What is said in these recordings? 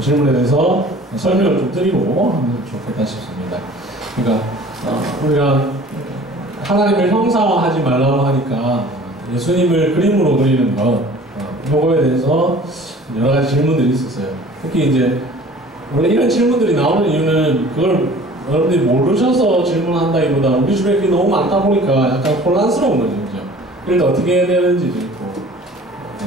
질문에 대해서 설명을 좀 드리고 하면 좋겠다 싶습니다. 그러니까 우리가 하나님을 형상화하지 말라고 하니까 예수님을 그림으로 그리는 것, 요거에 대해서 여러 가지 질문들이 있었어요. 특히 이제 원래 이런 질문들이 나오는 이유는 그걸 여러분들이 모르셔서 질문한다기보다 우리 주변에 그게 너무 많다 보니까 약간 혼란스러운 거죠. 그죠? 그런데 어떻게 해야 되는지도 있고, 네.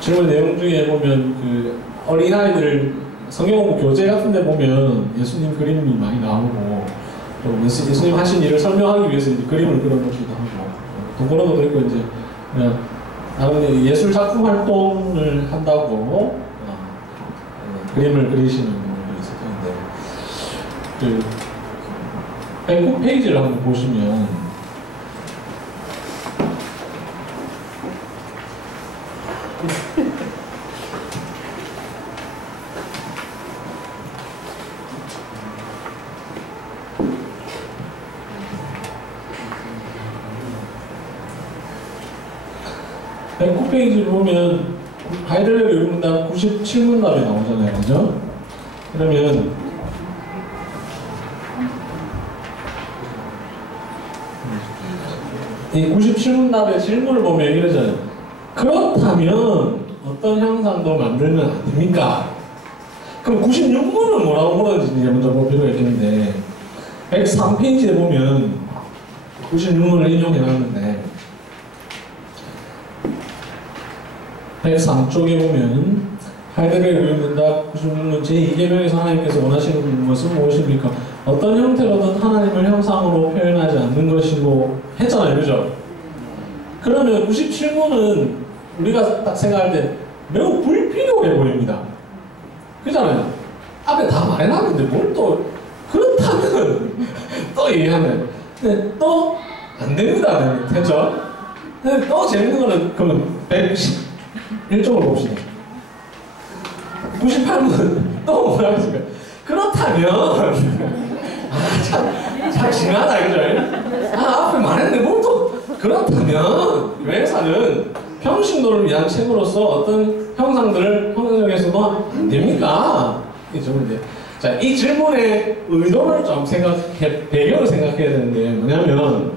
질문 내용 중에 보면 그 어린아이들 성경 교재 같은 데 보면 예수님 그림이 많이 나오고, 또 예수님 하신 일을 설명하기 위해서 이제 그림을 그려놓기도 하고, 또 그런 것도 있고, 이제 그냥 나름 예술 작품 활동을 한다고 그림을 그리시는 분들도 있을 텐데, 그 뱅크 페이지를 한번 보시면 뱅크 페이지를 보면 하이델베르 요리문답 97문답이 나오잖아요. 그죠? 그러면 이 97문답의 질문을 보면 이러잖아요. 그렇다면 어떤 형상도 만들면 안 됩니까? 그럼 96문은 뭐라고 물었는지 먼저 볼 필요가 있겠는데, 103페이지에 보면 96문을 인용해놨는데 103쪽에 보면 하이델베르 요리문답 96문 제2계명에서 하나님께서 원하시는 것은 무엇입니까? 어떤 형태로든 하나님을 형상으로 표현하지 않는 것이고 했잖아요. 그죠? 그러면 97문은 우리가 딱 생각할 때 매우 불필요해 보입니다. 그잖아요. 앞에 다 말해놨는데 뭘 또 그렇다면 또 얘기하면, 근데 또 안 됩니다. 됐죠? 근데 또 재밌는 거는 그러면 101쪽을 봅시다. 98문 또 뭐라 했을까? 그렇다면 참 징하다, 그죠? 앞에 말했는데 뭘 또 그렇다면 회사는 평신도를 위한 책으로서 어떤 형상들을 형성해서도 안 됩니까? 이 질문인데, 자, 이 질문의 의도를 좀 배경을 생각해야 되는데 뭐냐면,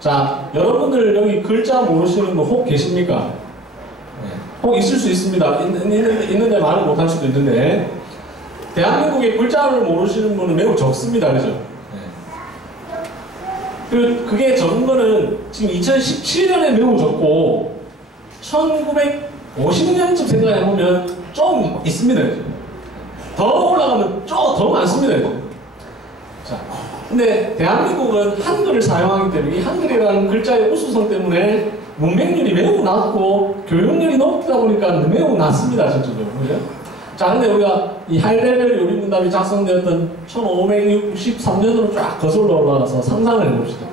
자, 여러분들 여기 글자 모르시는 분 혹 계십니까? 혹 있을 수 있습니다. 있는데 말을 못할 수도 있는데, 대한민국의 글자를 모르시는 분은 매우 적습니다. 그죠? 그게 적은 거는 지금 2017년에 매우 적고 1950년쯤 생각해보면 좀 있습니다. 더 올라가면 더 많습니다. 자, 근데 대한민국은 한글을 사용하기 때문에 이 한글이라는 글자의 우수성 때문에 문맹률이 매우 낮고 교육률이 높다 보니까 매우 낮습니다. 전체적으로. 그죠? 자, 근데 우리가 이 하이델베르 요리문답이 작성되었던 1563년으로 쫙 거슬러 올라가서 상상을 해봅시다.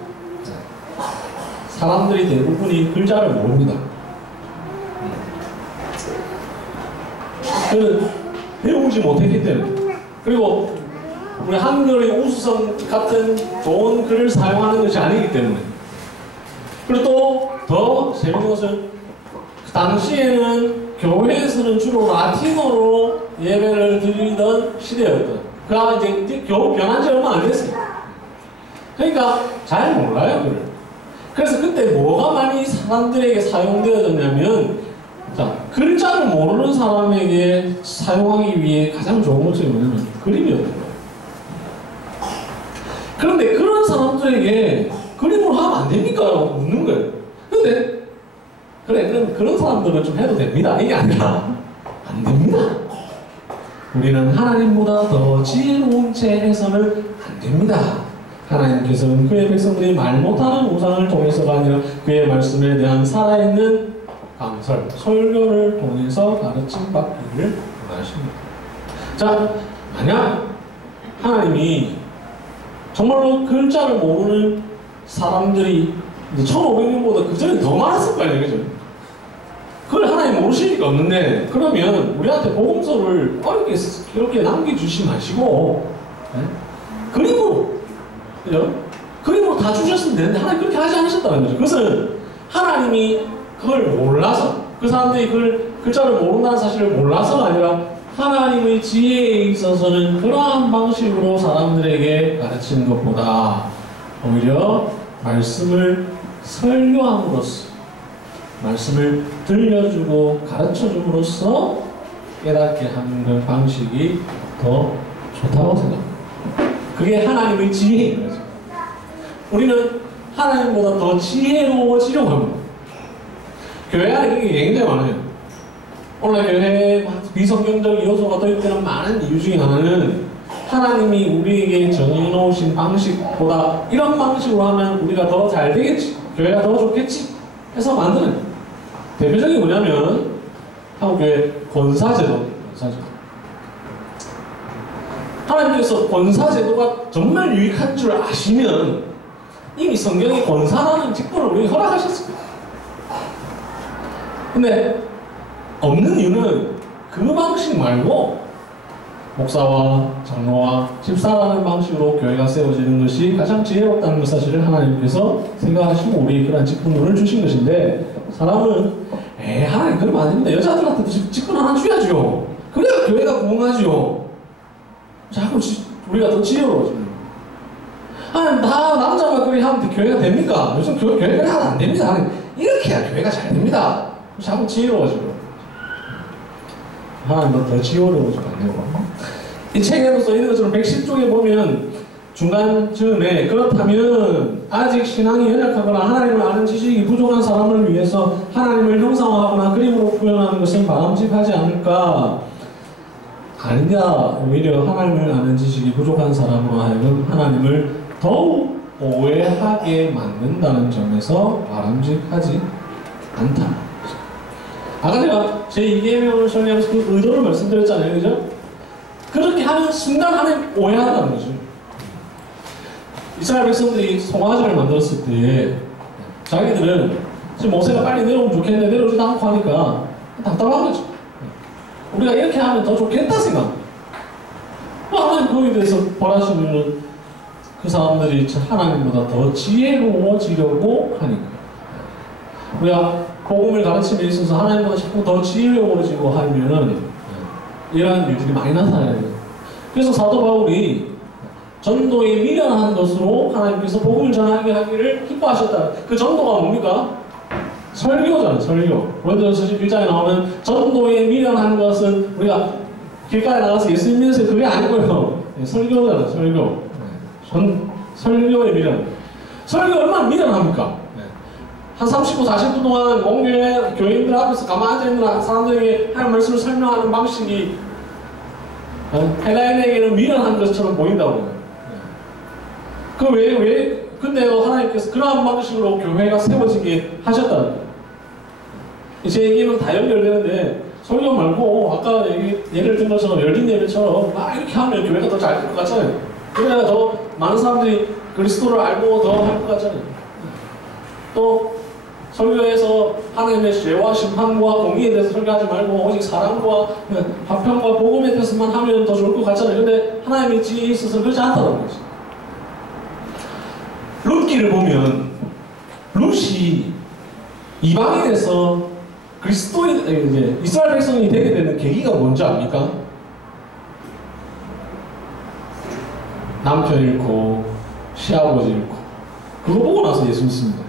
사람들이 대부분이 글자를 모릅니다. 그는 배우지 못했기 때문에. 그리고 우리 한글의 우수성 같은 좋은 글을 사용하는 것이 아니기 때문에. 그리고 또 더 재밌는 것은 그 당시에는 교회에서는 주로 라틴어로 예배를 드리던 시대였던. 그러나 이제 겨우 변한 지 얼마 안 됐어요. 그러니까 잘 몰라요, 그걸. 그래서 그때 뭐가 많이 사람들에게 사용되어졌냐면, 자, 글자를 모르는 사람에게 사용하기 위해 가장 좋은 것이 뭐냐면 그림이었던 거예요. 그런데 그런 사람들에게 그림으로 하면 안 됩니까? 라고 묻는 거예요. 근데 그래, 그런 사람들은 좀 해도 됩니다. 이게 아니라 안 됩니다. 우리는 하나님보다 더 지혜로운 채 해서는 안 됩니다. 하나님께서는 그의 백성들이 말 못하는 우상을 통해서가 아니라 그의 말씀에 대한 살아있는 강설, 설교를 통해서 가르침 받기를 원하십니다. 자, 만약 하나님이 정말로 글자를 모르는 사람들이 1500년보다 그 전에 더 많았을 거 아니에요, 그죠? 그걸 하나님 모르실 리가 없는데, 그러면 우리한테 복음서를 어렵게 이렇게 남겨주시 마시고, 네? 그림으로, 그죠? 그림으로 다 주셨으면 되는데, 하나님 그렇게 하지 않으셨다는 거죠. 그것은 하나님이 그걸 몰라서, 그 사람들이 글자를 모른다는 사실을 몰라서가 아니라, 하나님의 지혜에 있어서는 그러한 방식으로 사람들에게 가르치는 것보다 오히려 말씀을 설교함으로써, 말씀을 들려주고 가르쳐줌으로써 깨닫게 하는 그 방식이 더 좋다고 생각합니다. 그게 하나님의 지혜인 거죠. 우리는 하나님보다 더 지혜로워지려고 합니다. 교회 안에 그게 굉장히 많아요. 오늘 교회에 비성경적 요소가 도입되는 많은 이유 중에 하나는 하나님이 우리에게 정해놓으신 방식보다 이런 방식으로 하면 우리가 더 잘 되겠지, 교회가 더 좋겠지 해서 만드는, 대표적인 게 뭐냐면 한국교회 권사제도. 하나님께서 권사제도가 정말 유익한 줄 아시면 이미 성경에 권사라는 직분을 우리에게 허락하셨습니다. 근데 없는 이유는 그 방식 말고 목사와 장로와 집사라는 방식으로 교회가 세워지는 것이 가장 지혜롭다는 그 사실을 하나님께서 생각하시고 우리에게 그런 직분을 주신 것인데, 사람은 하나님 그러면 안 됩니다. 여자들한테도 직분 하나 줘야죠. 그래야 교회가 부흥하죠. 자꾸 우리가 더 지혜로워집니다. 하나님 다 남자만 그렇게 하면 교회가 됩니까? 요즘 교회가 그렇게 하면 안 됩니다. 하나님 이렇게 해야 교회가 잘 됩니다. 자꾸 지혜로워지고, 하나님은 더 지혜로워지면 안 되고. 이 책에도 써있는 것처럼 110쪽에 보면 중간쯤에 그렇다면 아직 신앙이 연약하거나 하나님을 아는 지식이 부족한 사람을 위해서 하나님을 형상화하거나 그림으로 표현하는 것은 바람직하지 않을까? 아니냐, 오히려 하나님을 아는 지식이 부족한 사람으로 하여금 하나님을 더욱 오해하게 만든다는 점에서 바람직하지 않다. 아까 제가 제2계명을 설명하면서 그 의도를 말씀드렸잖아요. 그죠? 그렇게 하는 순간 하나님 오해한다는 거죠. 이스라엘 백성들이 송아지를 만들었을 때 자기들은 지금 모세가 빨리 내려오면 좋겠는데 내려오지도 않고 하니까 답답한 거죠. 우리가 이렇게 하면 더 좋겠다 생각. 하나님 거기에 대해서 벌하시면 그 사람들이 하나님보다 더 지혜로워지려고 하니까. 우리가 복음을 가르침에 있어서 하나님보다 자꾸 더 지혜로워지고 하면은 이러한 일들이 많이 나타나요. 그래서 사도 바울이 전도에 미련한 것으로 하나님께서 복음을 전하게 하기를 기뻐하셨다. 그 전도가 뭡니까? 설교잖아요. 설교. 고린도전서 11장에 나오면 전도에 미련한 것은 우리가 길가에 나가서 예수 믿으세요 그게 아니고요. 설교잖아요. 설교. 설교에 미련. 설교 얼마나 미련합니까? 한 30분, 40분 동안 옹교회 교인들 앞에서 가만히 앉아있는 사람들에게 하나님 말씀을 설명하는 방식이 헬라인에게는 미련한 것처럼 보인다고요. 근데 하나님께서 그러한 방식으로 교회가 세워지게 하셨다는 거예요. 제 얘기는 다 연결되는데, 설교 말고 아까 예를 든 것처럼 열린 예배처럼 막 이렇게 하면 교회가 더 잘 될 것 같잖아요. 그래야 더 많은 사람들이 그리스도를 알고 더 할 것 같잖아요. 또 설교에서 하나님의 죄와 심판과 공의에 대해서 설교하지 말고 오직 사랑과 화평과 복음에 대해서만 하면 더 좋을 것 같잖아요. 근데 하나님의 지혜에 있어서 그렇지 않다는 거죠. 룻기를 보면 룻이 이방이 돼서 그리스도인, 이제 이스라엘 백성이 되게 되는 계기가 뭔지 압니까? 남편 잃고 시아버지 잃고 그거 보고 나서 예수 믿습니다.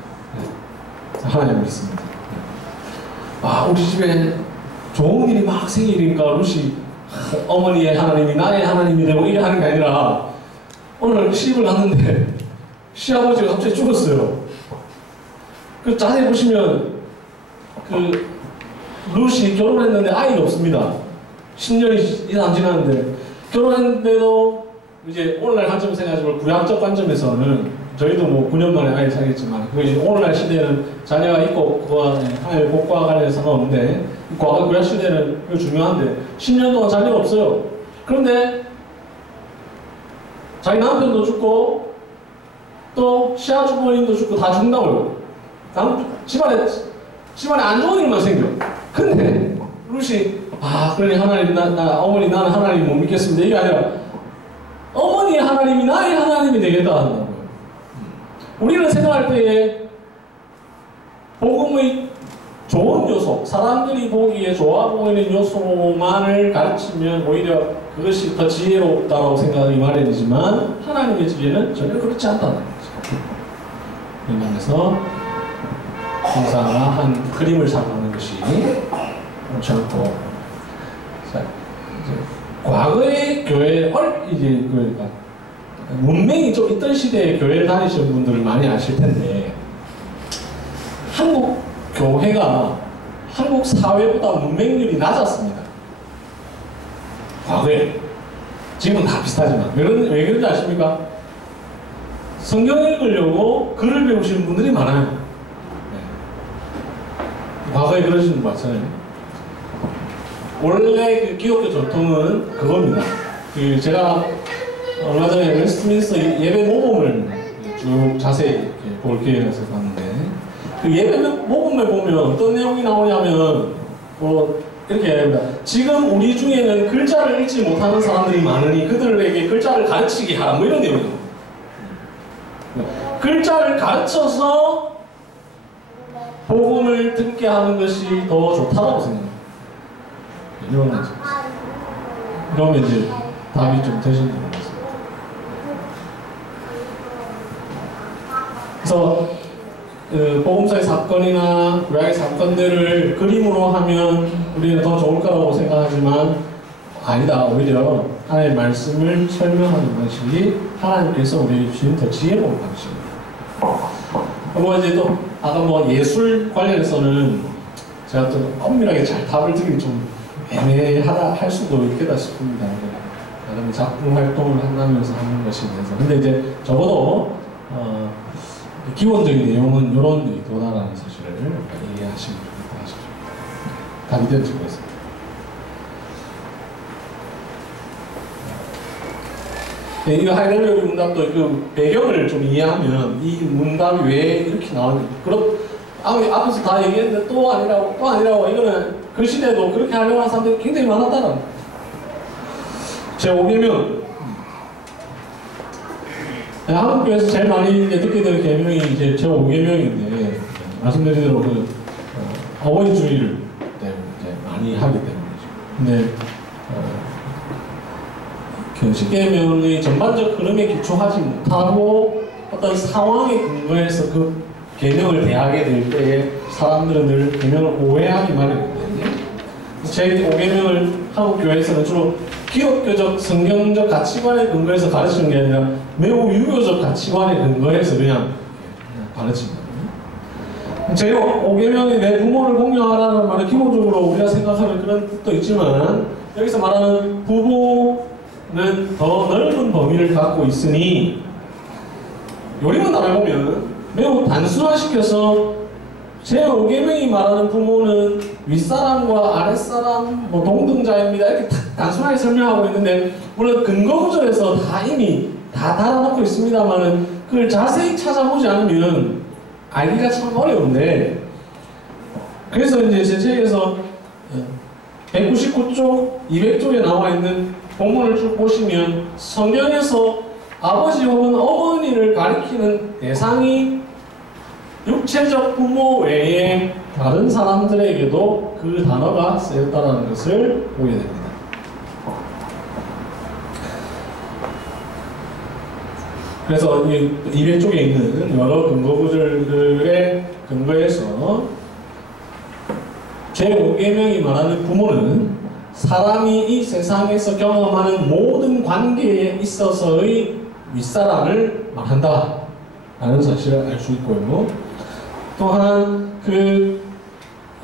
하나님 믿습니다. 우리 집에 좋은 일이 막 생기니까 룻이 어머니의 하나님이 나의 하나님이 되고 이래 하는 게 아니라 오늘 시집을 갔는데 시아버지가 갑자기 죽었어요. 그 자세히 보시면 그 룻이 결혼했는데 아이가 없습니다. 10년이 이상 지났는데 결혼했는데도 이제 오늘날 관점에서 생각하지만 구약적 관점에서는 저희도 뭐 9년 만에 아이를 사겠지만 그 이제 오늘날 시대는 자녀가 있고 그와 하나님의 복과 관련해서 상관없는데 과거 구약 시대는 중요한데 10년 동안 자녀가 없어요. 그런데 자기 남편도 죽고 또 시아주부님도 죽고 다 죽는다고요. 집안에 안 좋은 일만 생겨. 근데 룻이 그러니 하나님 어머니 나는 하나님 못 믿겠습니다. 이게 아니라 어머니의 하나님이 나의 하나님이 되겠다 한다고요. 우리는 생각할 때에 복음의 좋은 요소, 사람들이 보기에 좋아 보이는 요소만을 가르치면 오히려 그것이 더 지혜롭다고 생각이 마련이지만 하나님의 지혜는 전혀 그렇지 않다는 거죠. 이 면에서 형사가 한 그림을 작성하는 것이 옳지 않고, 자, 이제 과거의 교회, 이제 그러니까 문맹이 좀 있던 시대에 교회를 다니시는 분들은 많이 아실 텐데, 한국 교회가 한국 사회보다 문맹률이 낮았습니다. 과거에. 지금은 다 비슷하지만. 왜 그런지 아십니까? 성경 읽으려고 글을 배우시는 분들이 많아요. 네. 과거에 그러시는 분 많잖아요. 원래 그 기독교 전통은 그겁니다. 제가 얼마 전에 웨스트민스터 예배 모범을 쭉 자세히 볼 기회에서 봤는데, 그 예배 모범을 보면 어떤 내용이 나오냐면, 이렇게 합니다. 지금 우리 중에는 글자를 읽지 못하는 사람들이 많으니 그들에게 글자를 가르치게 하라, 뭐 이런 내용이죠. 글자를 가르쳐서 복음을 듣게 하는 것이 더 좋다고 생각합니다. 이런 거죠. 그러면 이제 답이 좀 되시는지 모르겠습니다. 그래서 복음서의 사건이나 구약의 사건들을 그림으로 하면 우리는 더 좋을 거라고 생각하지만 아니다. 오히려 하나님의 말씀을 설명하는 것이 하나님께서 우리에게 주신 더 지혜로운 방식입니다. 뭐 이제 또 아까 뭐 예술 관련해서는 제가 또 엄밀하게 잘 답을 드리기 좀 애매하다 할 수도 있겠다 싶습니다. 나름 작품 활동을 한다면서 하는 것에 대해서. 근데 이제 적어도 기본적인 내용은 이런 의도다라는 사실을 이해하시면 좋겠다 싶습니다. 답이 될지 모르겠습니다. 네, 이 하이델베르 문답도 그 배경을 좀 이해하면 이 문답이 왜 이렇게 나오는지, 앞에서 다 얘기했는데 또 아니라고 이거는 그 시대에도 그렇게 하려고 하는 사람들이 굉장히 많았다는 거예요. 제5계명, 한국교회에서 제일 많이 듣게 되는 계명이 이제 제5계명인데, 말씀드린 대로 어버이주의를 이제 많이 하기 때문이죠. 근데 그10계명의 전반적 흐름에 기초하지 못하고 어떤 상황에 근거해서 그 계명을 대하게 될 때에 사람들은 늘 계명을 오해하기 마련이거든요. 제5계명을 한국교회에서는 주로 기독교적 성경적 가치관에 근거해서 가르치는 게 아니라 매우 유교적 가치관에 근거해서 그냥 가르칩니다. 제5계명이 내 부모를 공경하라는 말은 기본적으로 우리가 생각하는 그런 뜻도 있지만, 여기서 말하는 부모는 더 넓은 범위를 갖고 있으니, 요리만 나눠보면 매우 단순화시켜서 제5계명이 말하는 부모는 윗사람과 아랫사람, 뭐 동등자입니다, 이렇게 단순하게 설명하고 있는데, 물론 근거구절에서 다 이미 다 달아놓고 있습니다만은 그걸 자세히 찾아보지 않으면 알기가 참 어려운데, 그래서 이제 제 책에서 199쪽, 200쪽에 나와 있는 본문을 쭉 보시면 성경에서 아버지 혹은 어머니를 가리키는 대상이 육체적 부모 외에 다른 사람들에게도 그 단어가 쓰였다는 것을 보게 됩니다. 그래서 이 200쪽에 있는 여러 근거구절들의 근거에서 제5계명이 말하는 부모는 사람이 이 세상에서 경험하는 모든 관계에 있어서의 윗사람을 말한다 라는 사실을 알 수 있고요. 또한 그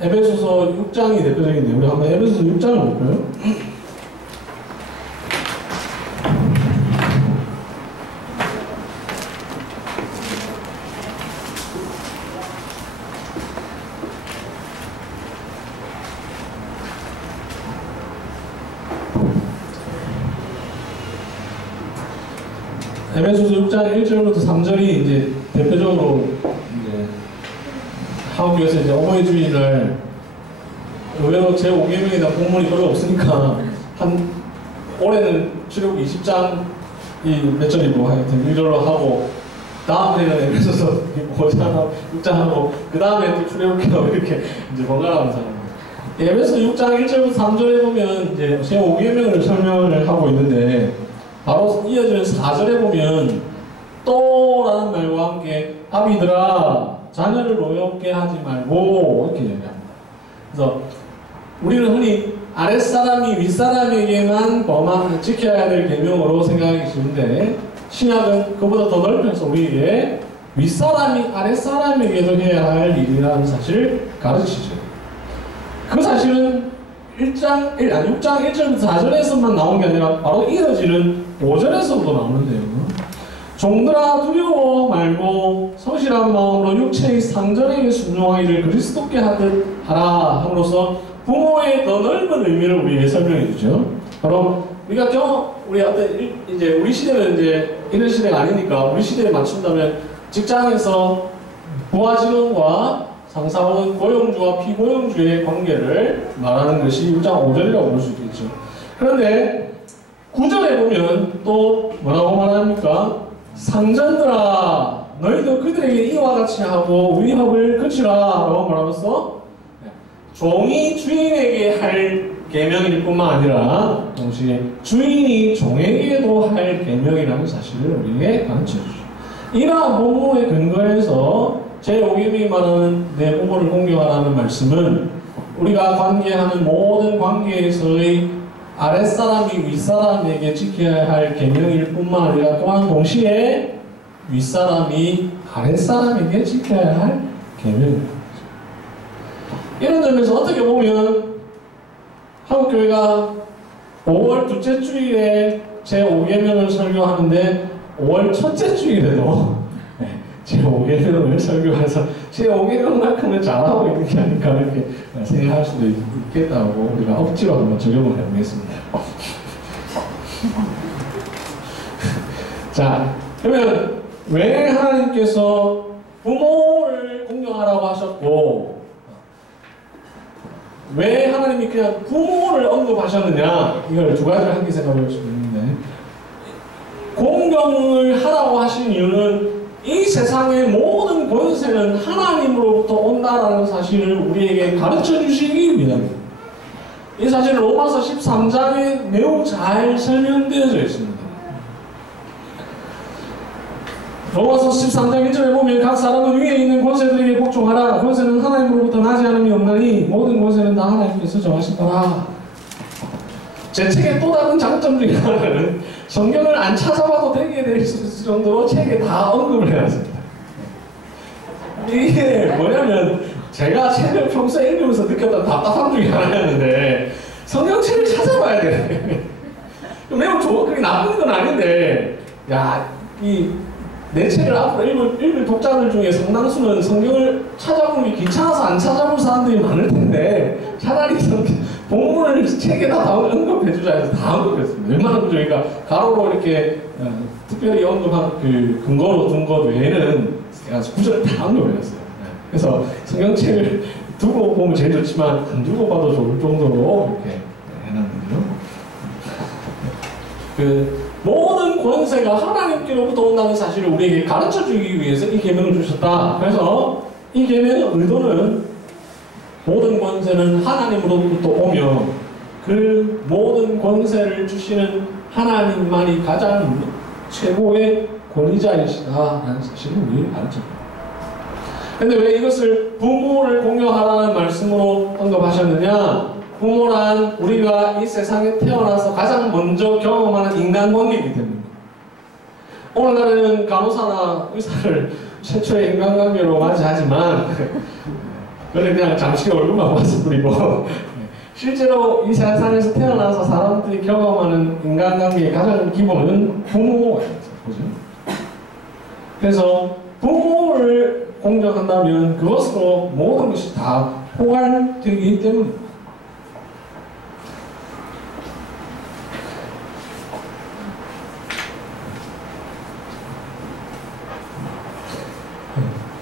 에베소서 6장이 대표적인데, 우리 한번 에베소서 6장을 볼까요? 에베소서 6장 1절부터 3절이 이제 대표적으로 이제 한국에서 이제 어버이주의날 의외로 제5계명이다 본문이 별로 없으니까 한 올해는 출애굽 20장이 몇 절이고 하여튼 1절로 하고 다음 내가 에베소서 5장하고 6장하고 그 다음에 또 출애굽기하고 이렇게 이제 번갈아가면서 에베소 6장 1절부터 3절에 보면 이제 제5계명을 설명을 하고 있는데 바로 이어지는 4절에 보면 또라는 말과 함께 아비들아 자녀를 노엽게 하지 말고 이렇게 얘기합니다. 그래서 우리는 흔히 아랫사람이 윗사람에게만 지켜야 될 계명으로 생각하기 쉬운데 신약은 그보다 더 넓혀서 우리에게 윗사람이 아랫사람에게도 해야 할 일이라는 사실을 가르치죠. 그 사실은 6장 1절부터 4절에서만 나온 게 아니라 바로 이어지는 5절에서도 나오는데요. 종들아 두려워 말고 성실한 마음으로 육체의 상전에게 순종하기를 그리스도께 하듯 하라 함으로써 부모의 더 넓은 의미를 우리에게 설명해 주죠. 바로 우리가 우리 이제 우리 시대는 이제 이런 시대가 아니니까 우리 시대에 맞춘다면 직장에서 부하 직원과 상사원 고용주와 피고용주의 관계를 말하는 것이 6장 5절이라고 볼 수 있겠죠. 그런데 9절에 보면 또 뭐라고 말합니까? 상전들아 너희도 그들에게 이와 같이 하고 위협을 그치라 라고 말하면서 종이 주인에게 할 계명일 뿐만 아니라 동시에 주인이 종에게도 할 계명이라는 사실을 우리에게 가르쳐주죠. 이러한 본문의 근거에서 제5계명이 말하는 내 부모를 공경하라는 말씀은 우리가 관계하는 모든 관계에서의 아랫사람이 윗사람에게 지켜야 할 계명일 뿐만 아니라 또한 동시에 윗사람이 아랫사람에게 지켜야 할 계명입니다. 이런 점에서 어떻게 보면 한국교회가 5월 둘째 주일에 제5계명을 설교하는데 5월 첫째 주일에도 제5계명을 설교해서 제5계명만큼은 잘하고 있는 게 아닐까 이렇게 생각할 수도 있겠다고 우리가 억지로 한번 적용을 해보겠습니다. 자, 그러면 왜 하나님께서 부모를 공경하라고 하셨고 왜 하나님이 그냥 부모를 언급하셨느냐 이걸 두 가지를 함께 생각해 볼 수 있는데 공경을 하라고 하신 이유는 이 세상의 모든 권세는 하나님으로부터 온다라는 사실을 우리에게 가르쳐 주시기 위함입니다. 이 사실은 로마서 13장에 매우 잘 설명되어져 있습니다. 로마서 13장 1절에 보면 각 사람은 위에 있는 권세들에게 복종하라. 권세는 하나님으로부터 나지 않음이 없나니 모든 권세는 다 하나님께서 정하시더라. 제 책의 또 다른 장점 중에 하나는 성경을 안 찾아봐도 되게 될 정도로 책에 다 언급을 해놨습니다. 이게 뭐냐면 제가 책을 평소에 읽으면서 느꼈던 답답함 중에 하나였는데 성경책을 찾아봐야 돼. 매우 그게 나쁜 건 아닌데 내 책을 앞으로 읽을 독자들 중에 상당수는 성경을 찾아보기 귀찮아서 안 찾아본 사람들이 많을 텐데 차라리 본문을 책에다 언급해주자 해서 다 언급했습니다. 웬만하면 저희가 가로로 이렇게 특별히 언급한 그 근거로 둔 것 외에는 제가 구절을 다 언급해놨어요. 그래서 성경책을 두고 보면 제일 좋지만 안 두고 봐도 좋을 정도로 이렇게 해놨는데요. 모든 권세가 하나님께로부터 온다는 사실을 우리에게 가르쳐주기 위해서 이 계명을 주셨다. 그래서 이 계명의 의도는 모든 권세는 하나님으로부터 오며 그 모든 권세를 주시는 하나님만이 가장 최고의 권위자이시다라는 사실을 우리에게 가르쳐줍니다. 그런데 왜 이것을 부모를 공경하라는 말씀으로 언급하셨느냐? 부모란 우리가 이 세상에 태어나서 가장 먼저 경험하는 인간관계이기 때문입니다. 오늘날에는 간호사나 의사를 최초의 인간관계로 맞이하지만 그걸 그냥 잠시 얼굴만 봐서 뿌리고 실제로 이 세상에서 태어나서 사람들이 경험하는 인간관계의 가장 기본은 부모입니다. 그죠? 그래서 부모를 공경한다면 그것으로 모든 것이 다 포괄되기 때문입니다.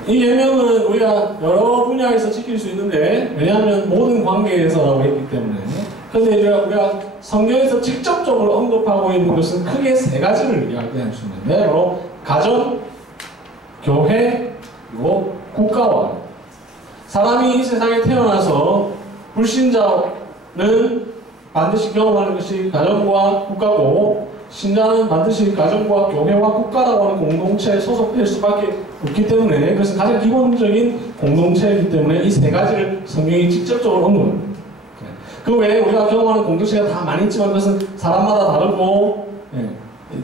이 계명은 우리가 여러 분야에서 지킬 수 있는데 왜냐하면 모든 관계에서라고 했기 때문에 그런데 우리가 성경에서 직접적으로 언급하고 있는 것은 크게 세 가지를 이야기할 수 있는데 바로 가정, 교회, 그리고 국가와. 사람이 이 세상에 태어나서 불신자는 반드시 경험하는 것이 가정과 국가고, 신자는 반드시 가정과 교회와 국가라고 하는 공동체에 소속될 수밖에 없기 때문에, 그래서 가장 기본적인 공동체이기 때문에 이 세 가지를 성경이 직접적으로 언급합니다. 그 외에 우리가 경험하는 공동체가 다 많이 있지만 그것은 사람마다 다르고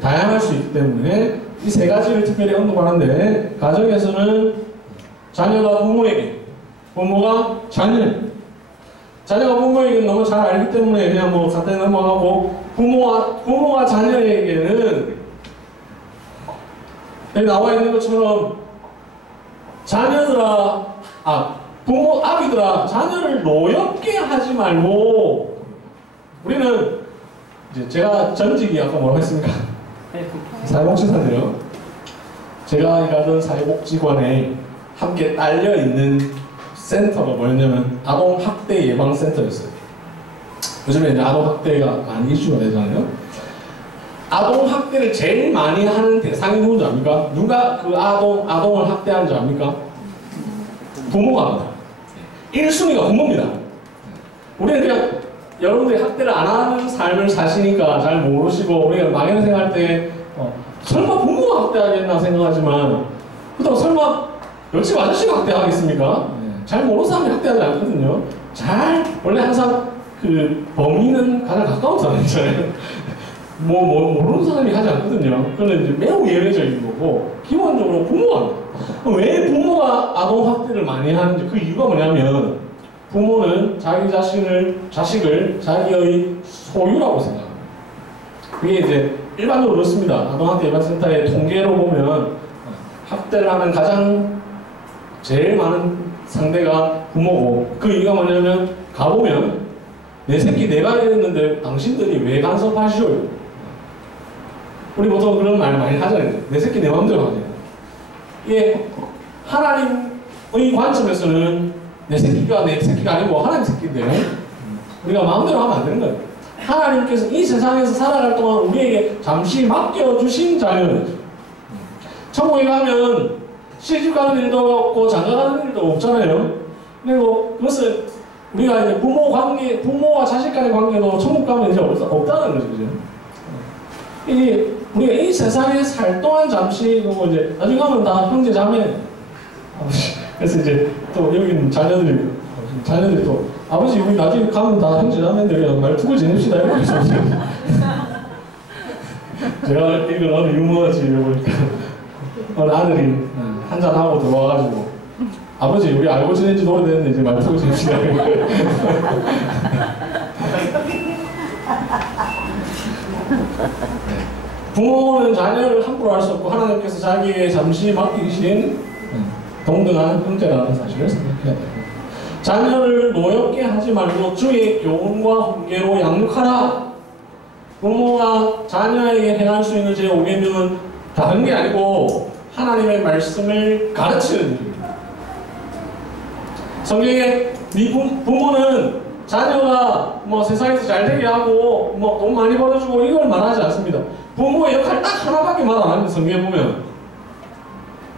다양할 수 있기 때문에 이 세 가지를 특별히 언급하는데, 가정에서는 자녀가 부모에게, 부모가 자녀가 부모에게 너무 잘 알기 때문에 그냥 뭐 간단히 넘어가고, 부모가 자녀에게는 여기 나와 있는 것처럼 아비들아 자녀를 노엽게 하지 말고, 우리는 이제 제가 전직이 아까 뭐라고 했습니까? 사회복지사인데요. 제가 일하던 사회복지관에 함께 딸려 있는 센터가 뭐였냐면 아동학대 예방센터였어요. 요즘에 이제 아동학대가 많이 이슈가 되잖아요. 아동학대를 제일 많이 하는 대상이 누군지 압니까? 누가 그 아동을 학대하는지 압니까? 부모가 합니다. 1순위가 부모입니다. 우리는 그냥 여러분들이 학대를 안 하는 삶을 사시니까 잘 모르시고, 우리가 막연히 생각할 때 설마 부모가 학대하겠나 생각하지만, 그렇다고 설마 옆집 아저씨가 학대하겠습니까? 잘 모르는 사람이 학대하지 않거든요. 원래 항상 그 범인은 가장 가까운 사람이잖아요. 모르는 사람이 하지 않거든요. 그건 이제 매우 예외적인 거고, 기본적으로 부모가 합니다. 왜 부모가 아동학대를 많이 하는지 그 이유가 뭐냐면, 부모는 자기 자식을 자기의 소유라고 생각합니다. 그게 이제 일반적으로 그렇습니다. 아동학대 예방센터의 통계로 보면 학대를 하는 제일 많은 상대가 부모고, 그 이유가 뭐냐면, 가보면 내 새끼 내가 이랬는데 당신들이 왜 간섭하시오요? 우리 보통 그런 말 많이 하잖아요. 내 새끼 내 마음대로 하잖아요. 이게 하나님의 관점에서는 내 새끼가 아니고 하나님 새끼인데, 우리가 마음대로 하면 안 되는 거예요. 하나님께서 이 세상에서 살아갈 동안 우리에게 잠시 맡겨주신 자녀는, 천국에 가면 시집 가는 일도 없고 장가 가는 일도 없잖아요. 그리고 그것은 우리가 이제 부모와 자식 간의 관계도 천국 가면 이제 없다는 거죠. 그죠? 우리가 이 세상에 살 동안 잠시, 그리고 이제 나중에 가면 다 형제 자매. 그래서 이제 또 여기 있는 자녀들이 또, 아버지 우리 나중에 가면 다 형제 자매인데 그냥 말투고 지냅시다 이러고 있어요. 제가 이걸 어느 유머집에 보니까 어느 아들이 한잔하고 들어와가지고, 아버지 우리 알고 지낸 지 오래됐는데 이제 말투고 지냅시다 이러고. 부모는 자녀를 함부로 할 수 없고, 하나님께서 자기에게 잠시 맡기신 동등한 형제라는 사실을 생각해야 됩니다. 자녀를 노엽게 하지 말고 주의 교훈과 훈계로 양육하라. 부모가 자녀에게 행할 수 있는 제5계명은 다른 게 아니고 하나님의 말씀을 가르치는 일입니다. 성경에 부모는 자녀가 세상에서 잘 되게 하고 돈 많이 벌어주고 이걸 말하지 않습니다. 부모의 역할 딱 하나밖에 말 안 하는데, 성경에 보면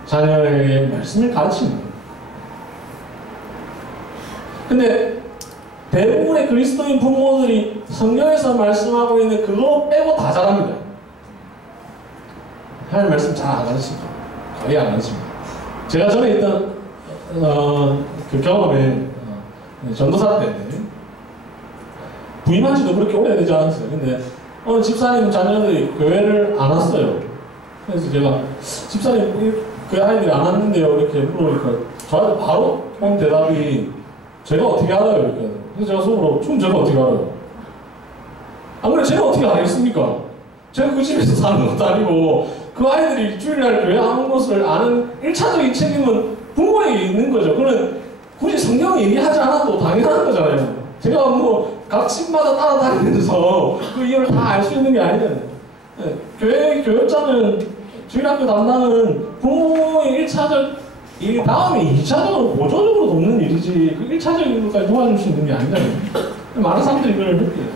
자녀에게 말씀을 가르치는 거예요. 근데 대부분의 그리스도인 부모들이 성경에서 말씀하고 있는 그거 빼고 다 잘합니다. 하나님 말씀 잘 안 가르칩니다. 거의 안 가르칩니다. 제가 전에 있던 그 경험에 전도사 때인데, 부임한 지도 그렇게 오래되지 않았어요. 근데 어느 집사님 자녀들이 교회를 안 왔어요. 그래서 제가, 집사님 그 아이들이 안 왔는데요 이렇게 물어보니까 저한테 바로 온 대답이, 제가 어떻게 알아요? 이렇게. 그래서 제가 속으로, 제가 어떻게 알아요? 안 그래, 제가 어떻게 알겠습니까? 제가 그 집에서 사는 것도 아니고, 그 아이들이 주일날 교회 안 온 것을 아는 1차적인 책임은 부모에게 있는 거죠. 그는 굳이 성경 얘기하지 않아도 당연한 거잖아요. 제가 각 집마다 따라다니면서 그 이유를 다 알 수 있는 게 아니잖아요. 네, 교육자는, 주일학교 담당은 부모의 1차적 이 다음에 2차적으로 보조적으로 돕는 일이지, 그 1차적인 것까지 도와줄 수 있는 게 아니잖아요. 많은 사람들이 이걸 느껴요.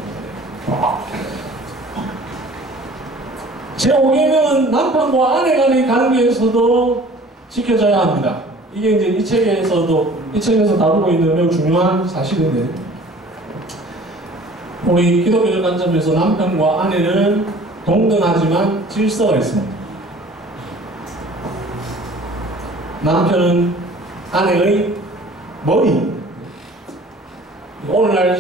제5계명은 남편과 아내 간의 관계에서도 지켜져야 합니다. 이게 이제 이 책에서 다루고 있는 매우 중요한 사실인데, 우리 기독교적 관점에서 남편과 아내는 동등하지만 질서가 있습니다. 남편은 아내의 머리. 오늘날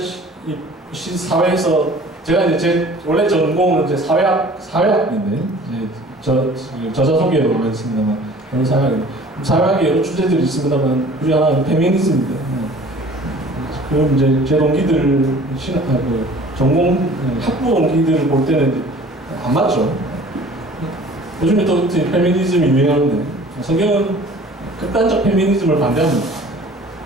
사회에서 제가 이제 원래 전공은 이제 사회학인데, 저자 소개로 했습니다만, 사회학에 여러 주제들이 있습니다만, 우리 하나는 페미니즘입니다. 그럼 이제 제 동기들, 전공 학부 동기들을 볼 때는 안 맞죠. 요즘에 또 페미니즘이 유행하는데, 성경은 극단적 페미니즘을 반대합니다.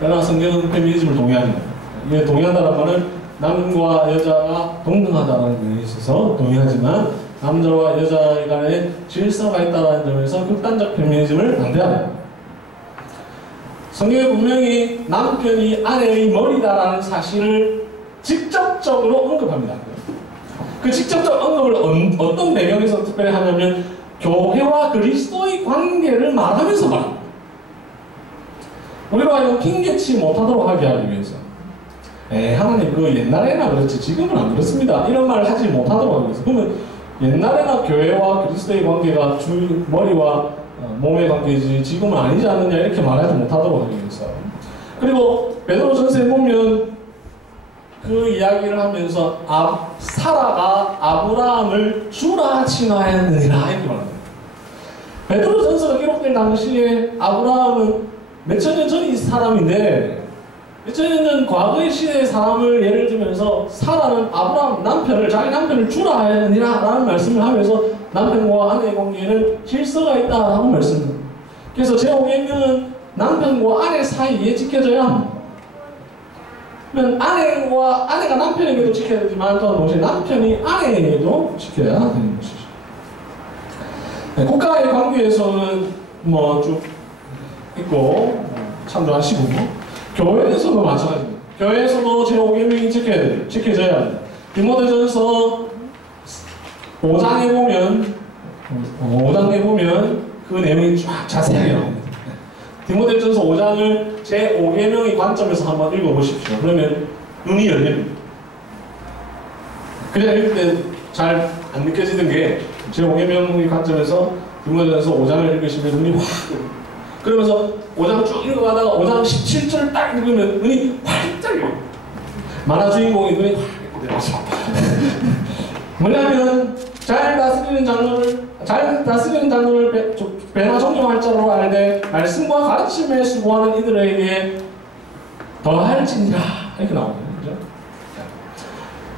그러나 성경은 페미니즘을 동의합니다. 이게 동의한다는 말은 남과 여자가 동등하다는 점에 있어서 동의하지만, 남자와 여자 간에 질서가 있다는 점에서 극단적 페미니즘을 반대합니다. 성경에 분명히 남편이 아내의 머리다라는 사실을 직접적으로 언급합니다. 그 직접적 언급을 어떤 배경에서 특별히 하냐면, 교회와 그리스도의 관계를 말하면서 말합니다. 우리가 이거 핑계치 못하도록 하게 하기 위해서, 하나님 그 옛날에나 그렇지 지금은 안 그렇습니다, 이런 말을 하지 못하도록 하기 위해서. 그러면 옛날에나 교회와 그리스도의 관계가 머리와 몸의 관계지 지금은 아니지 않느냐 이렇게 말하지 못하도록 하기 위해서. 그리고 베드로전서에 보면 그 이야기를 하면서 사라가 아브라함을 주라 칭하였느니라 이렇게 말합니다. 베드로전서가 기록된 당시에 아브라함은 몇천 년 전의 사람인데, 몇천 년 전 과거의 시대의 사람을 예를 들면서 사라는 아브라함 자기 남편을 주라 하였느니라 라는 말씀을 하면서 남편과 아내의 관계에는 질서가 있다라고 말씀합니다. 그래서 제5계명은 남편과 아내 사이에 지켜져야 합니다. 그러면 아내가 남편에게도 지켜야 되지만, 또 동시에 남편이 아내에게도 지켜야 되는 것이죠. 국가의 관계에서는 쭉 있고 참조하시고, 교회에서도 마찬가지입니다. 교회에서도 제5계명이 지켜져야 합니다. 디모데전서 5장에 보면 그 내용이 쫙 자세하게 나옵니다. 디모데전서 5장을 제5계명의 관점에서 한번 읽어보십시오. 그러면 눈이 열립니다. 그냥 읽을 때 잘 안 느껴지던 게, 제5계명의 관점에서 디모데전서 5장을 읽으시면 눈이 확 그러면서 5장 쭉 읽어가다가 5장 17절을 딱 읽으면 눈이 활짝 열려요. 만화 주인공이 눈이 확 열려요. 뭐냐면 잘 다스리는 장로를 배나 존경할 자로 알되 말씀과 가르침에 수고하는 이들에게 더할지니라 이렇게 나오거든요. 그죠?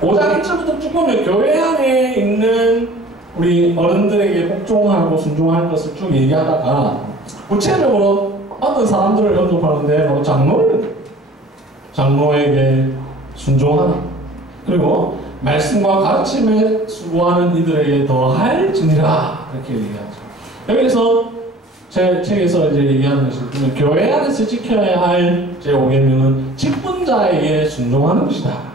5장 1절부터 쭉 보면 교회 안에 있는 우리 어른들에게 복종하고 순종할 것을 쭉 얘기하다가 구체적으로 어떤 사람들을 언급하는데, 바로 장로에게 순종하라, 그리고 말씀과 가르침에 수고하는 이들에게 더할지니라 이렇게 얘기하죠. 여기서 제 책에서 이제 얘기하는 것이, 교회 안에서 지켜야 할 제5계명은 직분자에게 순종하는 것이다.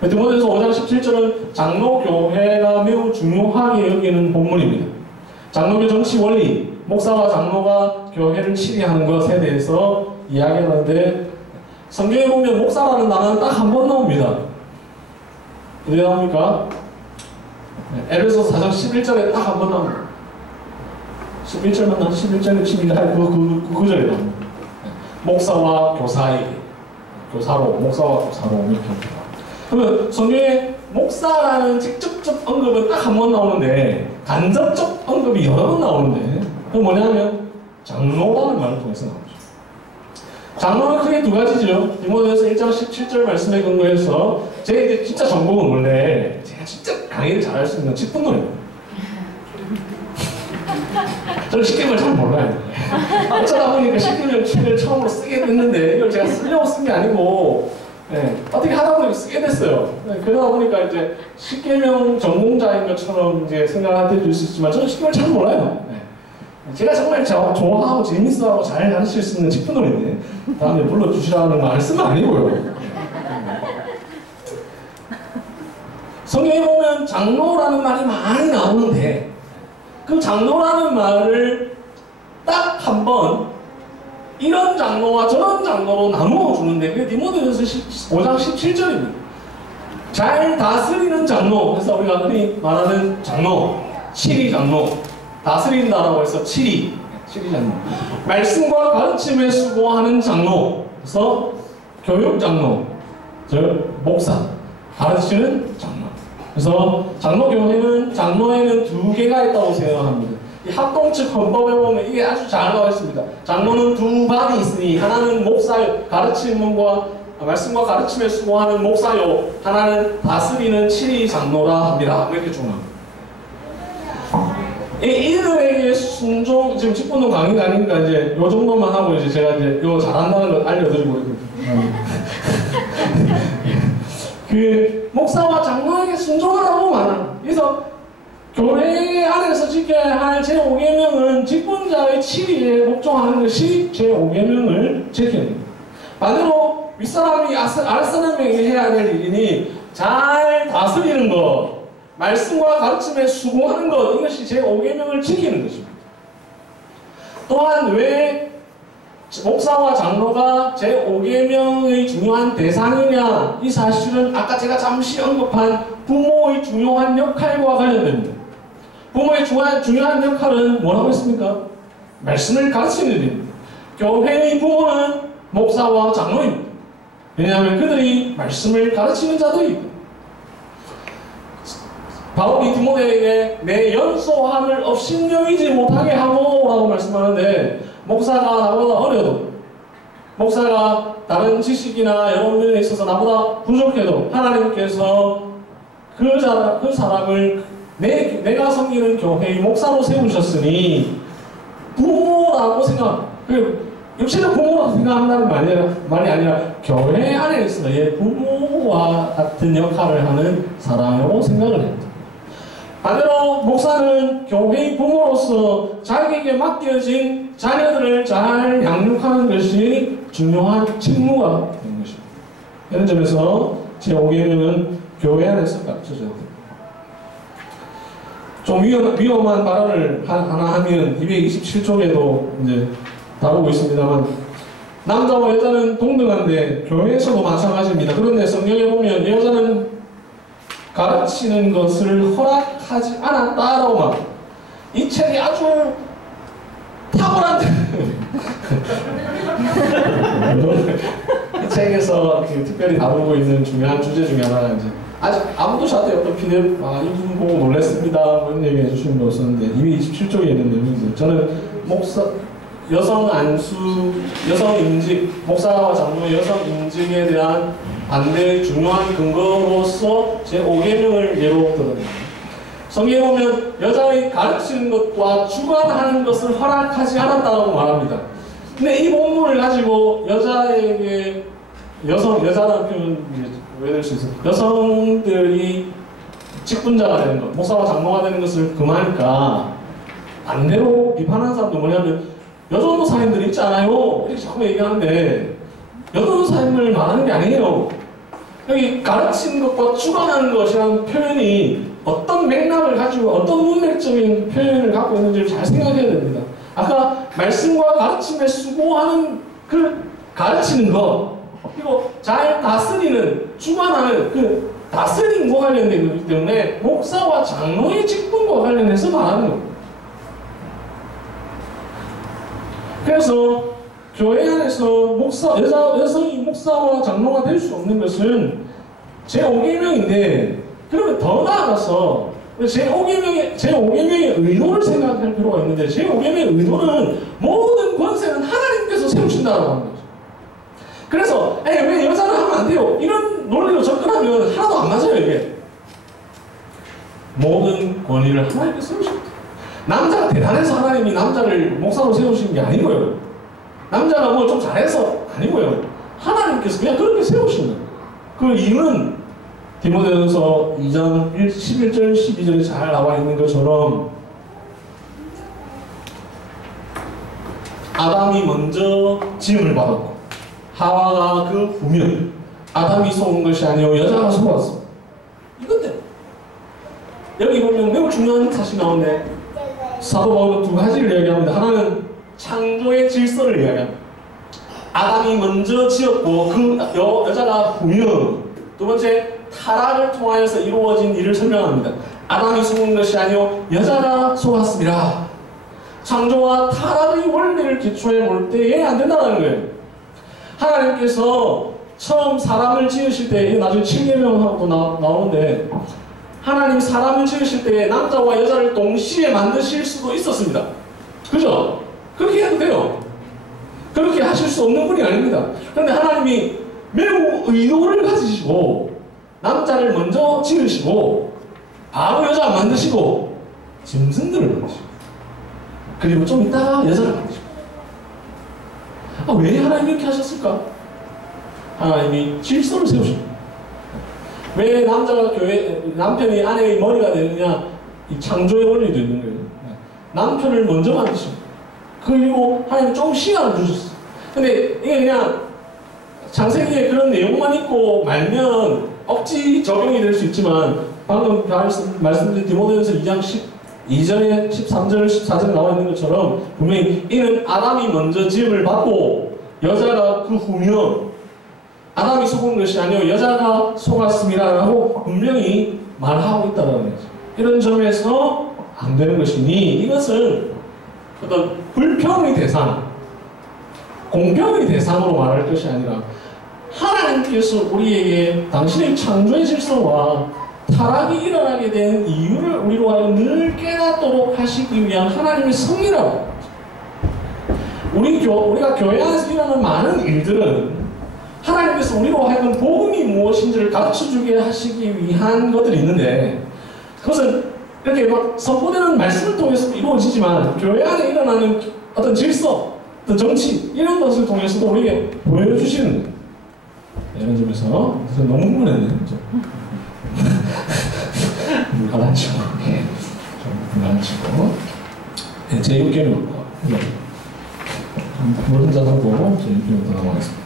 디모데전서 5장 17절은 장로교회가 매우 중요하게 여기는 본문입니다. 장로교 정치 원리, 목사와 장로가 교회를 치리하는 것에 대해서 이야기하는데, 성경에 보면 목사라는 단어는 딱 한 번 나옵니다. 어디 나옵니까? 에베소서 4장 11절에 딱 한 번 나옵니다. 11절만 나 11절에 12절 그 구절에 나옵니다. 목사와 교사에게, 목사와 교사로 이렇게 합니다. 그러면 성경에 목사라는 직접적 언급은 딱 한 번 나오는데, 간접적 언급이 여러 번 나오는데, 그건 뭐냐면 장로라는 말을 통해서 나오죠. 장로는 크게 두 가지죠. 디모데전서 1장 17절 말씀에 근거해서, 제 이제 진짜 전공은 원래 제가 진짜 강의를 잘할 수 있는 직분론입니다. 저는 십계명을 잘 몰라요. 어쩌다 보니까 십계명 책을 처음으로 쓰게 됐는데, 이걸 제가 쓰려고 쓴 게 아니고, 어떻게 하다 보니까 쓰게 됐어요. 그러다 보니까 이제 십계명 전공자인 것처럼 이제 생각할 수 있지만, 저는 십계명을 잘 몰라요. 제가 정말 좋아하고 재밌어하고 잘 가르칠 수 있는 직분론인데, 다음에 불러주시라는 말씀은 아니고요. 성경에 보면 장로라는 말이 많이 나오는데, 그 장로라는 말을 딱 한 번 이런 장로와 저런 장로로 나누어 주는데 그게 디모데전서 5장 17절입니다. 잘 다스리는 장로, 그래서 우리가 흔히 말하는 장로, 치리 장로, 다스린다라고 해서 치리 장로. 말씀과 가르침에 수고하는 장로, 그래서 교육 장로, 즉 목사, 가르치는 장로. 그래서 장로교회는 장로에는 두 개가 있다고 생각합니다. 이 합동측 헌법에 보면 이게 아주 잘 나와 있습니다. 장로는 두 반이 있으니 하나는 목사요, 가르침과 말씀과 가르침에 수고하는 목사요, 하나는 다스리는 치리 장로라 합니다. 이렇게 중요합니다. 이들에게 순종, 지금 10분도 강의가 아니니까 이제 요 정도만 하고 이제 제가 이제 요 잘한다는 걸 알려드리고 그 목사와 장로에게 순종하라고 말합니다. 그래서 교회 안에서 지켜야 할 제5계명은 직분자의 치리에 복종하는 것이 제5계명을 지킵니다. 반대로 윗사람이 아랫사람에게 해야 될 일이니 잘 다스리는 것, 말씀과 가르침에 수고하는 것, 이것이 제5계명을 지키는 것입니다. 또한 왜 목사와 장로가 제5계명의 중요한 대상이냐, 이 사실은 아까 제가 잠시 언급한 부모의 중요한 역할과 관련됩니다. 부모의 중요한 역할은 뭐라고 했습니까? 말씀을 가르치는 일입니다. 교회의 부모는 목사와 장로입니다. 왜냐하면 그들이 말씀을 가르치는 자들이다. 바울이 디모데에게 내 연소함을 업신여기지 못하게 하고 라고 말씀하는데, 목사가 나보다 어려도, 목사가 다른 지식이나 여러 면에 있어서 나보다 부족해도 하나님께서 그 사람을 내가 섬기는 교회의 목사로 세우셨으니 부모라고 생각합니다. 육체적 부모라고 생각한다는 말이 아니라 교회 안에서의 부모와 같은 역할을 하는 사람으로 생각을 합니다. 반대로 목사는 교회의 부모로서 자기에게 맡겨진 자녀들을 잘 양육하는 것이 중요한 직무가 되는 것입니다. 이런 점에서 제5계명은 교회 안에서 가르쳐져야 됩니다. 좀 위험한 발언을 하나 하면 227쪽에도 이제 다루고 있습니다만, 남자와 여자는 동등한데 교회에서도 마찬가지입니다. 그런데 성경에 보면 여자는 가르치는 것을 허락하지 않았다라고 말합니다. 이 책이 아주 탁월한 이 책에서 특별히 다루고 있는 중요한 주제 중에 하나가 이제 아직 아무도 저한테 어떤 PDF 이분 보고 놀랐습니다 그런 얘기 해주시는 분 없었는데 227쪽에 있는 내용인데, 저는 여성 안수, 여성 임직, 목사와 장로의 여성 임직에 대한 반대의 중요한 근거로서 제5계명을 예로 들었습니다. 성경에 보면 여자의 가르치는 것과 주관하는 것을 허락하지 않았다고 말합니다. 근데 이 본문을 가지고 여자에게 여자라는 표현이 왜 될 수 있어요? 여성들이 직분자가 되는 것, 목사와 장로가 되는 것을 금하니까 반대로 비판하는 사람도 뭐냐면 여전도사님들이 있지 않아요? 이렇게 자꾸 얘기하는데 여전도사님을 말하는 게 아니에요. 여기 가르치는 것과 주관하는 것이라는 표현이 어떤 맥락을 가지고 어떤 문맥적인 표현을 갖고 있는지를 잘 생각해야 됩니다. 아까 말씀과 가르침에 수고하는 그 가르치는 것, 그리고 잘 다스리는, 주관하는 그 다스림과 관련된 거기 때문에 목사와 장로의 직분과 관련해서 말하는 겁니다. 그래서 교회 안에서 여성이 목사와 장로가 될 수 없는 것은 제5계명인데, 그러면 더 나아가서 제5계명의 의도를 생각할 필요가 있는데, 제5계명의 의도는 모든 권세는 하나님께서 세우신다고 하는 거죠. 그래서 왜 여자는 하면 안 돼요? 이런 논리로 접근하면 하나도 안 맞아요. 이게 모든 권위를 하나님께서 세우십니다. 남자가 대단해서 하나님이 남자를 목사로 세우신 게 아니고요. 남자가 뭐 좀 잘해서 아니고요. 하나님께서 그냥 그렇게 세우신 거예요. 그 이유는 디모데전서 2장 11절 12절에 잘 나와 있는 것처럼 아담이 먼저 지음을 받았고 하와가 그 후면 아담이 속은 것이 아니요 여자가 속았습니다. 이건데 여기 보면 매우 중요한 사실이 나오는데, 사도 바울은 두 가지를 얘기합니다. 하나는 창조의 질서를 이야기합니다. 아담이 먼저 지었고 그 여자가 후며, 두 번째 타락을 통하여서 이루어진 일을 설명합니다. 아담이 속은 것이 아니요 여자가 속았습니다. 창조와 타락의 원리를 기초해 볼 때에 안 된다는 거예요. 하나님께서 처음 사람을 지으실 때, 나중에 7계명하고 나오는데, 하나님 사람을 지으실 때 남자와 여자를 동시에 만드실 수도 있었습니다. 그죠? 그렇게 해도 돼요. 그렇게 하실 수 없는 분이 아닙니다. 그런데 하나님이 매우 의도를 가지시고 남자를 먼저 지으시고 바로 여자 만드시고 짐승들을 만드시고 그리고 좀 이따가 여자를 만드시고. 왜 하나님이 이렇게 하셨을까? 하나님이 질서를 세우십니다. 왜 남편이 아내의 머리가 되느냐? 이 창조의 원리도 있는 거예요. 남편을 먼저 만드시고 그리고 하나님 좀 시간을 주셨어요. 근데 이게 그냥 창세기에 그런 내용만 있고 말면 억지 적용이 될 수 있지만, 방금 말씀드린 디모데전서 2장 12절에 13절, 14절에 나와 있는 것처럼 분명히 이는 아담이 먼저 지음을 받고 여자가 그 후면 아담이 속은 것이 아니요 여자가 속았습니다 라고 분명히 말하고 있다는 거죠. 이런 점에서 안 되는 것이니 이것은 어떤 불평의 대상, 공평의 대상으로 말할 것이 아니라 하나님께서 우리에게 당신의 창조의 질서와 타락이 일어나게 된 이유를 우리로 하여금 늘 깨닫도록 하시기 위한 하나님의 섭리라고. 우리가 교회 안에서 일어나는 많은 일들은 하나님께서 우리로 하여금 복음이 무엇인지를 가르쳐주게 하시기 위한 것들이 있는데, 그것은 이렇게 막 선포되는 말씀을 통해서 이루어지지만 교회 안에 일어나는 어떤 질서, 어떤 정치 이런 것을 통해서도 우리에게 보여주시는 거예요. 이런 점에서 너무 흥분했네요. 물 하나 치고 물 하나 치고 제 의견은 물 한잔 하고 제 의견부터 넘어가겠습니다.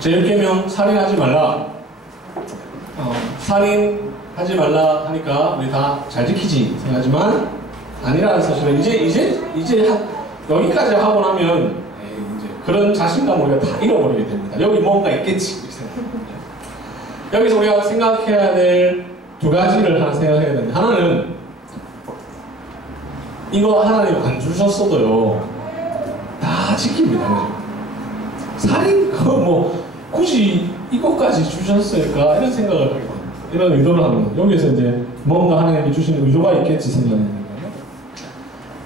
제1계명 살인하지 말라. 살인하지 말라 하니까 우리 다 잘 지키지 생각하지만 아니라는 사실은 이제 여기까지 하고 나면 이제 그런 자신감 우리가 다 잃어버리게 됩니다. 여기 뭔가 있겠지. 여기서 우리가 생각해야 될 두 가지를 하나 생각해야 됩니다. 하나는 이거 하나님 안 주셨어도요 다 지킵니다. 살인 뭐 굳이 이것까지 주셨을까 이런 생각을 하게 됩니다. 이런 의도를 합니다. 여기에서 이제 뭔가 하나님이 주시는 의도가 있겠지 생각하는 거예요.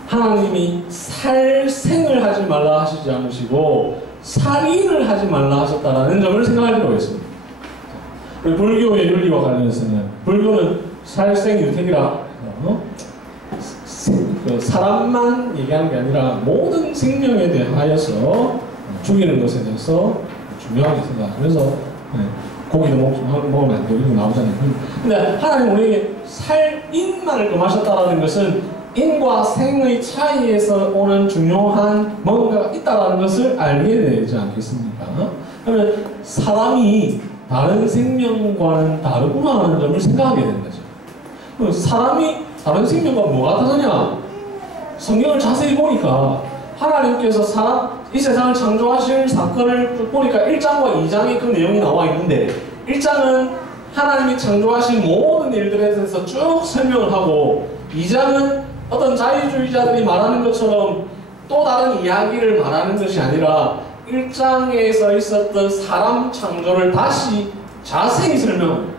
하나님이 살생을 하지 말라 하시지 않으시고 살인을 하지 말라 하셨다라는 점을 생각할 필요가 있습니다. 그리고 불교의 윤리와 관련해서는 불교는 살생 유택이라 사람만 얘기하는 게 아니라 모든 생명에 대하여서 죽이는 것에 대해서 중요하게 생각하면서 고기도 먹으면 안 되고 이런 거 나오잖아요. 근데 하나님 우리에게 살인만을 금하셨다는 것은 인과 생의 차이에서 오는 중요한 뭔가가 있다는 것을 알게 되지 않겠습니까? 그러면 사람이 다른 생명과는 다르구나 하는 점을 생각하게 되는 거죠. 사람이 다른 생명과 뭐가 다르냐? 성경을 자세히 보니까 하나님께서 이 세상을 창조하실 사건을 쭉 보니까 1장과 2장에 그 내용이 나와 있는데 1장은 하나님이 창조하신 모든 일들에 대해서 쭉 설명을 하고 2장은 어떤 자유주의자들이 말하는 것처럼 또 다른 이야기를 말하는 것이 아니라 1장에서 있었던 사람 창조를 다시 자세히 설명합니다.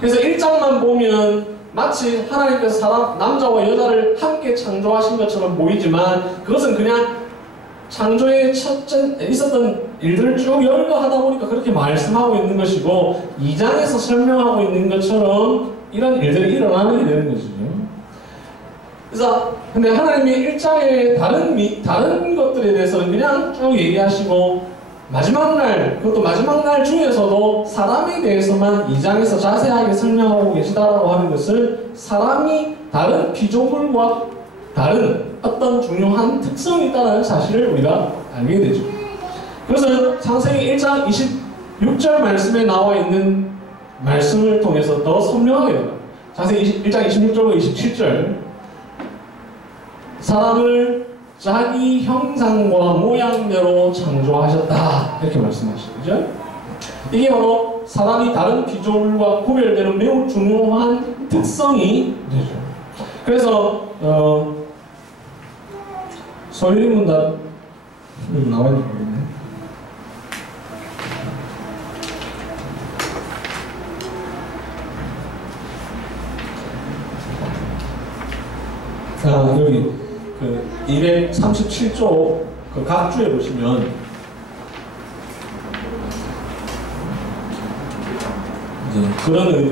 그래서 1장만 보면 마치 하나님께서 남자와 여자를 함께 창조하신 것처럼 보이지만 그것은 그냥 창조의 있었던 일들을 쭉 열거하다 보니까 그렇게 말씀하고 있는 것이고 2장에서 설명하고 있는 것처럼 이런 일들이 일어나게 되는 것이죠. 그래서 근데 하나님이 1장의 다른 것들에 대해서는 그냥 쭉 얘기하시고 마지막 날, 그것도 마지막 날 중에서도 사람에 대해서만 2장에서 자세하게 설명하고 계시다라고 하는 것을 사람이 다른 피조물과 다른 어떤 중요한 특성이 있다는 사실을 우리가 알게 되죠. 그것은 창세기 1장 26절 말씀에 나와 있는 말씀을 통해서 더 선명하게 됩니다. 창세기 1장 26절과 27절 사람을 자기 형상과 모양대로 창조하셨다 이렇게 말씀하시죠. 이게 바로 사람이 다른 피조물과 구별되는 매우 중요한 특성이 되죠. 그래서 소유문답 나와있는 거겠네. 여기 그 237조 그 각주에 보시면 이제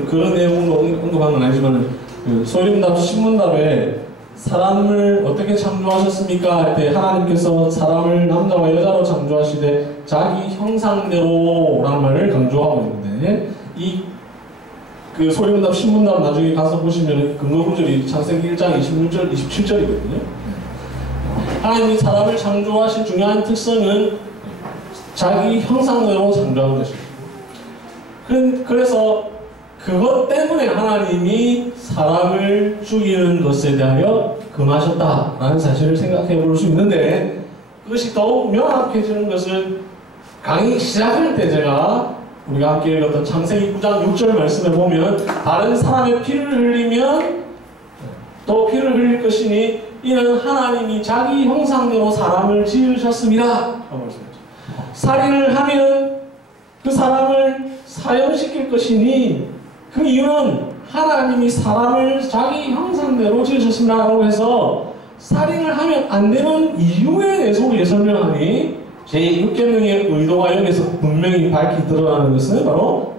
그런 내용으로 언급한 건 아니지만 그 소유문답 신문답에 사람을 어떻게 창조하셨습니까? 할 때 하나님께서 사람을 남자와 여자로 창조하시되 자기 형상대로라는 말을 강조하고 있는데 그 소유문답 신문답 나중에 가서 보시면 근거 구절이 창세기 1장 26절 27절이거든요. 하나님이 사람을 창조하신 중요한 특성은 자기 형상대로 창조한 것입니다. 그래서 그것 때문에 하나님이 사람을 죽이는 것에 대하여 금하셨다라는 사실을 생각해 볼 수 있는데 그것이 더욱 명확해지는 것은 강의 시작할 때 우리가 함께 읽었던 창세기 9장 6절 말씀에 보면 다른 사람의 피를 흘리면 또 피를 흘릴 것이니 이는 하나님이 자기 형상대로 사람을 지으셨습니다 라고 말씀했죠. 살인을 하면 그 사람을 사형시킬 것이니 그 이유는 하나님이 사람을 자기 형상대로 지으셨습니다 라고 해서 살인을 하면 안 되는 이유에 대해서 우리가 설명하니 제6계명의 의도가 여기서 분명히 밝히 드러나는 것은 바로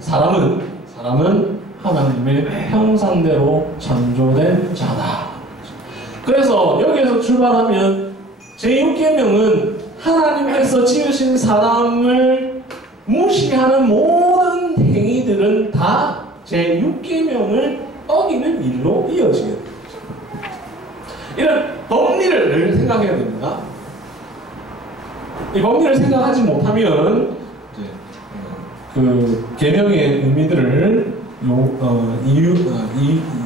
사람은 하나님의 형상대로 창조된 자다. 그래서 여기에서 출발하면 제6계명은 하나님께서 지으신 사람을 무시하는 모든 행위들은 다 제6계명을 어기는 일로 이어지게 됩니다. 이런 법리를 생각해야 됩니다. 이 법리를 생각하지 못하면 그 계명의 의미들을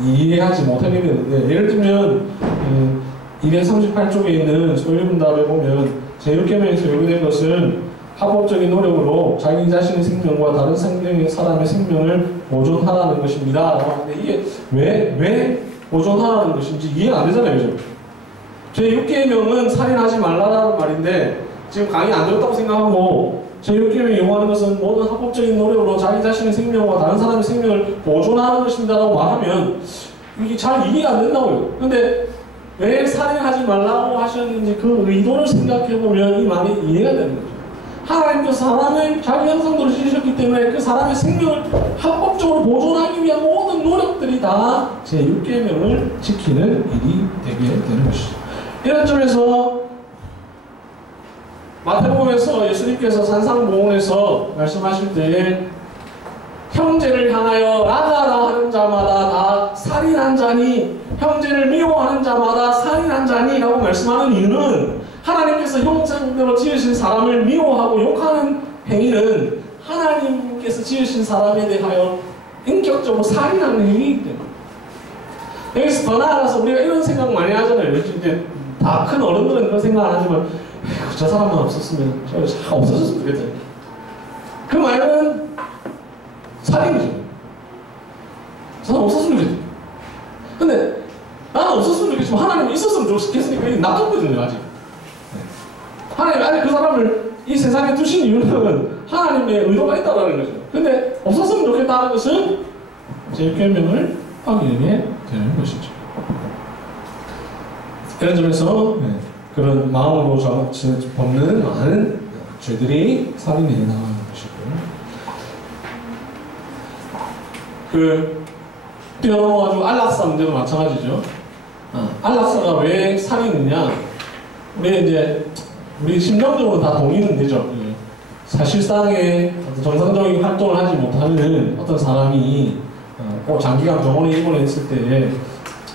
이해하지 못하게 되는데, 예를 들면 238쪽에 있는 소유문답에 보면 제6계명에서 요구된 것은 합법적인 노력으로 자기 자신의 생명과 다른 사람의 생명을 보존하라는 것입니다. 근데 이게 왜 보존하라는 것인지 이해가 안 되잖아요. 그죠? 제6계명은 살인하지 말라라는 말인데 지금 강의 안 들었다고 생각하고 제6계명이 요구하는 것은 모든 합법적인 노력으로 자기 자신의 생명과 다른 사람의 생명을 보존하는 것입니다 라고 말하면 이게 잘 이해가 안 된다고요. 근데 왜 살인하지 말라고 하셨는지 그 의도를 생각해보면 이 말이 이해가 되는 거죠. 하나님께서 사람을 자기 형상대로 지으셨기 때문에 그 사람의 생명을 합법적으로 보존하기 위한 모든 노력들이 다 제6계명을 지키는 일이 되게 되는 것이죠. 이런 점에서 마태복음에서 예수님께서 산상보훈에서 말씀하실 때에 형제를 향하여 나가라 하는 자마다 다 살인한 자니, 형제를 미워하는 자마다 살인한 자니 라고 말씀하는 이유는 하나님께서 형상대로 지으신 사람을 미워하고 욕하는 행위는 하나님께서 지으신 사람에 대하여 인격적으로 살인하는 행위이기 때문에. 여기서 더 나아가서 우리가 이런 생각 많이 하잖아요. 이제 다 큰 어른들은 그런 생각 안 하지만 저 사람만 없었으면 저 없어졌으면 좋겠다. 그 말은 살인이죠. 저 사람 없었으면 좋겠다. 근데 나는 없었으면 좋겠지만 하나님이 있었으면 좋겠으니까 이게 나쁘거든요. 아직 하나님이 아직 그 사람을 이 세상에 두신 이유는 하나님의 의도가 있다는 거죠. 근데 없었으면 좋겠다는 것은 제6계명을 어기게 되는 것이죠. 이런 점에서 그런 마음으로 범는 많은 죄들이 살인에 나가는 것이고요. 뛰어넘어가지고 안락사 문제도 마찬가지죠. 안락사가 왜 살인이냐? 우리 심정적으로 다 동의는 되죠. 사실상의 정상적인 활동을 하지 못하는 어떤 사람이 장기간 병원에 입원했을 때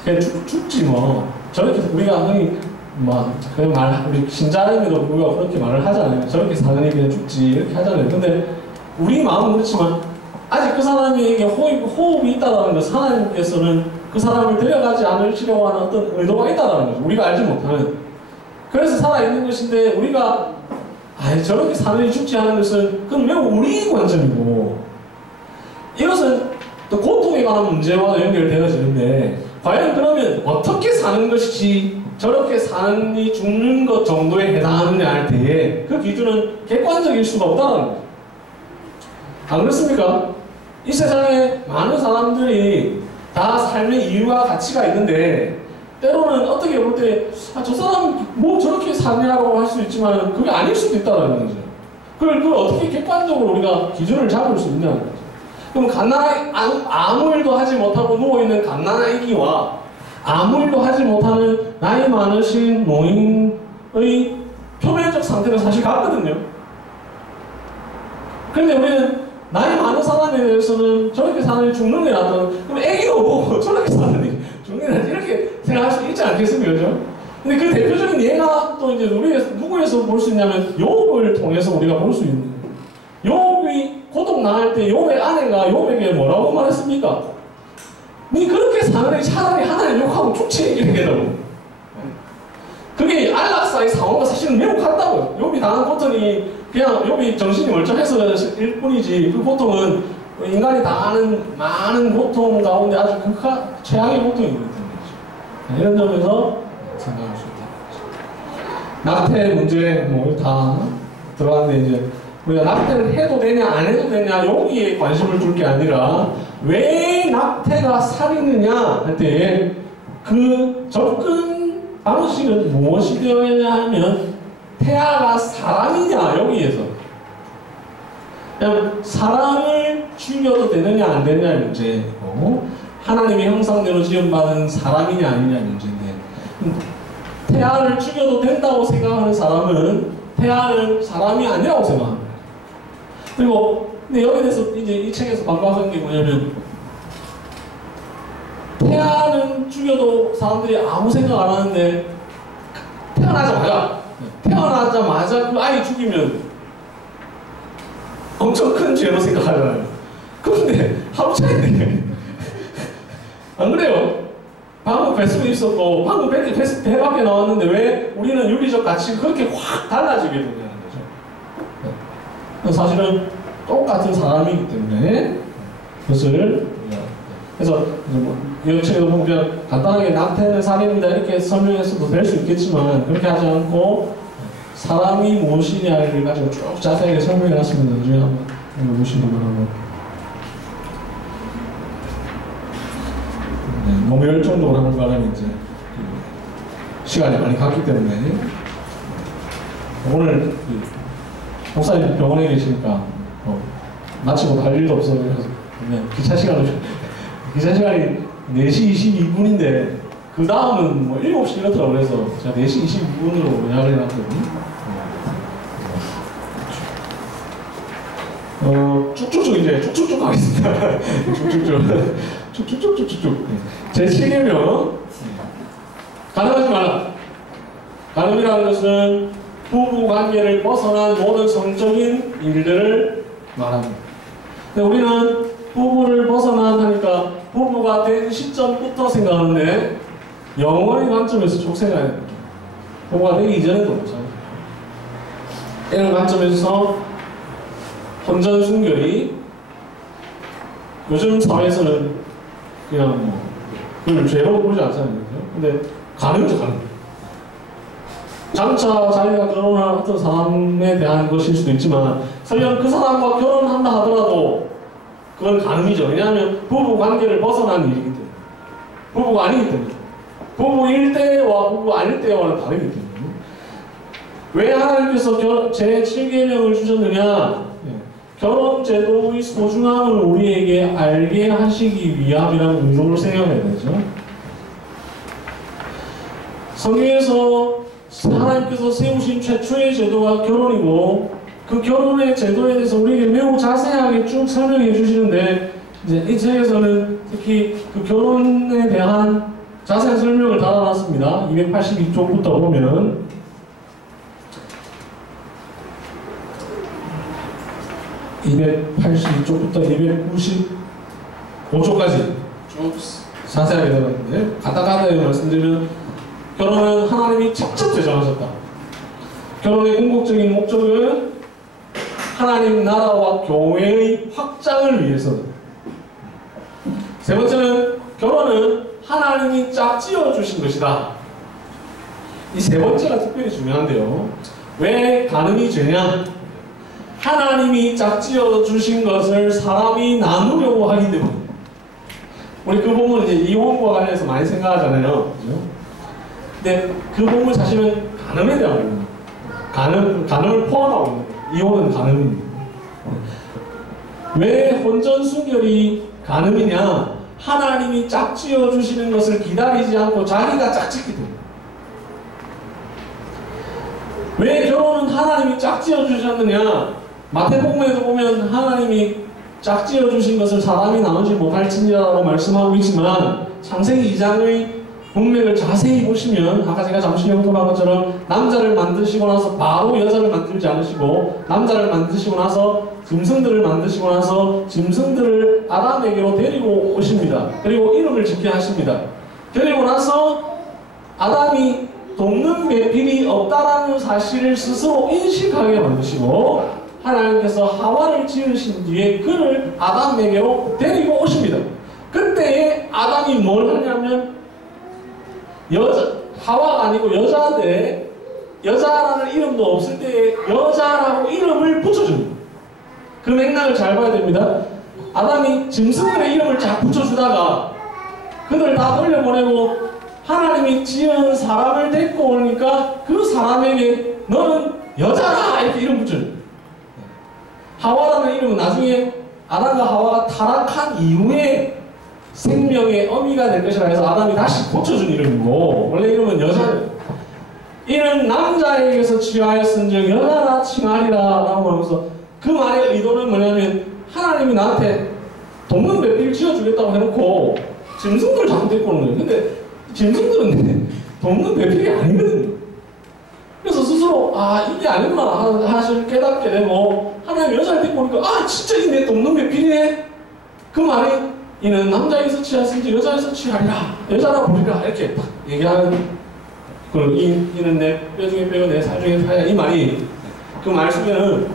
그냥 죽지 뭐. 저렇게 우리가 흔히 우리 신자임에도 우리가 그렇게 말을 하잖아요. 저렇게 사느니 그냥 죽지 이렇게 하잖아요. 근데 우리 마음은 그렇지만 아직 그 사람에게 호흡이 있다는 것은 하나님께서는 그 사람을 데려가지 않으시려고 하는 어떤 의도가 있다는 거죠. 우리가 알지 못하는. 그래서 살아있는 것인데 우리가 저렇게 사느니 죽지 하는 것은 그건 매우 우리 관점이고, 이것은 또 고통에 관한 문제와 연결되어지는데, 과연 그러면 어떻게 사는 것이지 저렇게 사느니 죽는 것 정도에 해당하느냐 할 때에 그 기준은 객관적일 수가 없다는 거죠. 안 그렇습니까? 이 세상에 많은 사람들이 다 삶의 이유와 가치가 있는데, 때로는 어떻게 볼 때 저 사람 뭐 저렇게 사냐고 할 수 있지만 그게 아닐 수도 있다는 거죠. 그걸 어떻게 객관적으로 우리가 기준을 잡을 수 있냐는 거죠. 그럼 아무 일도 하지 못하고 누워있는 갓난아기와 아무 일도 하지 못하는 나이 많으신 노인의 표면적 상태는 사실 같거든요. 그런데 우리는 나이 많은 사람에 대해서는 저렇게 사느니 죽는 게 낫다는, 그럼 애기도 보고 저렇게 사느니 죽는 게 낫지 이렇게 생각할 수 있지 않겠습니까? 그죠? 근데 그 대표적인 예가 또 이제 누구에서 볼 수 있냐면 욥을 통해서 우리가 볼 수 있는 거예요. 욥이 고통 당할 때 욥의 아내가 욥에게 뭐라고 말했습니까? 니 그렇게 사느니 차라리 하나님 욕하고 죽지 이렇게 되더라고. 그게 안락사의 상황과 사실은 매우 같다고요. 욥이 당한 고통이 그냥 욥이 정신이 멀쩡해서일 뿐이지, 그 고통은 인간이 당하는 많은 고통 가운데 아주 최악의 고통이거든요. 이런 점에서 생각할 수 있다. 낙태 문제 다 들어갔는데, 이제 우리가 낙태를 해도 되냐 안 해도 되냐 여기에 관심을 줄 게 아니라 왜 낙태가 살이느냐 할 때 그 접근 방식은 무엇이 되어야 하면 태아가 사람이냐 여기에서 그냥 사람을 죽여도 되느냐 안 되느냐의 문제고, 하나님의 형상대로 지음받은 사람이냐 아니냐의 문제인데, 태아를 죽여도 된다고 생각하는 사람은 태아는 사람이 아니라고 생각합니다. 그리고 근데 여기에 대해서 이제 이 책에서 반박한 게 뭐냐면, 태아는 죽여도 사람들이 아무 생각 안 하는데 태어나자마자 그 아이 죽이면 엄청 큰 죄로 생각하잖아요. 그런데 하루 차이인데 안 그래요? 방금 뱃속에 있었고 방금 배 밖에 나왔는데 왜 우리는 윤리적 가치가 그렇게 확 달라지게 되냐는 거죠. 사실은 똑같은 사람이기 때문에 그것을, 그래서 이 책에도 보면 그냥 간단하게 낙태는 살인이다 이렇게 설명해서도 될 수 있겠지만, 그렇게 하지 않고 사람이 무엇이냐를 가지고 쭉 자세하게 설명해 놨습니다. 나중에 한번 보시기 바라고. 너무 열정적으로 하는 바람에 이제 시간이 많이 갔기 때문에 오늘 목사님 병원에 계시니까 마치고 갈 일도 없어서 그냥 기차 시간이 4시 22분인데 그 다음은 뭐 7시 이렇더라고. 그래서 제가 4시 22분으로 예약을 해놨거든요. 쭉쭉쭉 이제 쭉쭉쭉 가겠습니다. 쭉쭉쭉. 제 7계명 가늠하지 말라. 가늠이라는 것은 부부 관계를 벗어난 모든 성적인 일들을 말합니다. 근데 우리는 부부를 벗어난 하니까 부부가 된 시점부터 생각하는데, 영원의 관점에서 쭉 생각해야 됩니다. 부부가 되기 이전에도 못하죠. 이런 관점에서 혼전 순결이 요즘 사회에서는 그냥 그걸 죄로 보지 않잖아요. 근데 가능죠, 가능. 장차 자기가 결혼할 어떤 사람에 대한 것일 수도 있지만, 설령 그 사람과 결혼한다 하더라도 그건 가늠이죠. 왜냐하면 부부 관계를 벗어난 일이기 때문에. 부부가 아니기 때문에. 부부일 때와 부부 아닐 때와는 다르기 때문에. 왜 하나님께서 제7계명을 주셨느냐? 결혼 제도의 소중함을 우리에게 알게 하시기 위함이라는 의도를 생각해야 되죠. 성경에서 하나님께서 세우신 최초의 제도가 결혼이고, 그 결혼의 제도에 대해서 우리에게 매우 자세하게 쭉 설명해 주시는데, 이제 이 책에서는 특히 그 결혼에 대한 자세한 설명을 달아놨습니다. 282쪽부터 보면 282쪽부터 295쪽까지 쭉 자세하게 들어갔는데 간단하게 말씀드리면 결혼은 하나님이 직접 제정하셨다. 결혼의 궁극적인 목적은 하나님 나라와 교회의 확장을 위해서다. 세 번째는 결혼은 하나님이 짝지어 주신 것이다. 이 세 번째가 특별히 중요한데요. 왜 간음이 죄냐? 하나님이 짝지어 주신 것을 사람이 나누려고 하기 때문에. 우리 그 본문은 이제 이혼과 관련해서 많이 생각하잖아요. 그죠? 근데 그 본문 사실은 간음에 대한 부분입니다. 간음을 포함하고 있는 거예요. 이혼은 간음입니다. 왜 혼전 순결이 간음이냐? 하나님이 짝지어 주시는 것을 기다리지 않고 자기가 짝짓기 때문에. 왜 결혼은 하나님이 짝지어 주셨느냐? 마태복음에도 보면 하나님이 짝지어 주신 것을 사람이 나누지 못할지니라고 말씀하고 있지만 창세기 2장의 문맥을 자세히 보시면 아까 제가 잠시 언급한 것처럼 남자를 만드시고 나서 바로 여자를 만들지 않으시고 남자를 만드시고 나서 짐승들을 만드시고 나서 짐승들을 아담에게로 데리고 오십니다. 그리고 이름을 짓게 하십니다. 데리고 나서 아담이 돕는 매필이 없다라는 사실을 스스로 인식하게 만드시고 하나님께서 하와를 지으신 뒤에 그를 아담에게로 데리고 오십니다. 그때에 아담이 뭘 하냐면 하와가 아니고 여자인데 여자라는 이름도 없을 때에 여자라고 이름을 붙여줍니다. 그 맥락을 잘 봐야 됩니다. 아담이 짐승들의 이름을 쫙 붙여주다가 그들 다 돌려보내고 하나님이 지은 사람을 데리고 오니까 그 사람에게 너는 여자라 이렇게 이름 붙여줍니다. 하와라는 이름은 나중에 아담과 하와가 타락한 이후에 생명의 어미가 될 것이라 해서 아담이 다시 고쳐준 이름이고 원래 이름은 여자예요. 이는 남자에게서 취하였은즉 여자라 칭하리라 라고 하면서 그 말의 의도는 뭐냐면 하나님이 나한테 돕는 매필 지어주겠다고 해놓고 짐승들 자꾸 데리고 오는 거예요. 근데 짐승들은 돕는 매필이 아니거든요. 그래서 스스로 이게 아니구나 사실 깨닫게 되고 하나님 여자를 데리고 오니까 진짜 이 내 돕는 매필이네. 그 말이 이는 남자에서 취하였은지 여자에서 취하리라 여자라 부리라 이렇게 딱 얘기하는 이는 내 뼈 중에 뼈요 내 살 중에 살이야 이 말이 그 말 속에는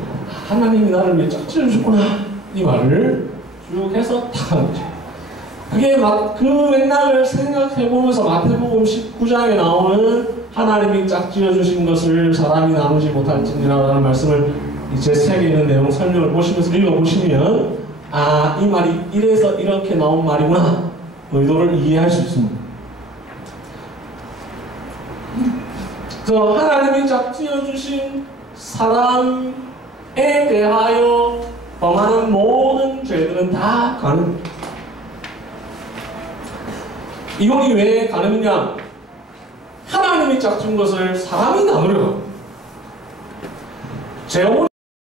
하나님이 나를 위해 짝지어 주셨구나 이 말을 쭉 해서 딱 하는 거죠. 그게 그 맥락을 생각해보면서 마태복음 19장에 나오는 하나님이 짝지어 주신 것을 사람이 나누지 못할지니라라는 말씀을 제 책에 있는 내용 설명을 보시면서 읽어보시면 이 말이 이래서 이렇게 나온 말이구나 의도를 이해할 수 있습니다. 그래서 하나님이 짝지어 주신 사람에 대하여 범하는 모든 죄들은 다 간음입니다. 이혼이 왜 간음이냐? 하나님이 짝준 것을 사람이 나누려고. 재혼이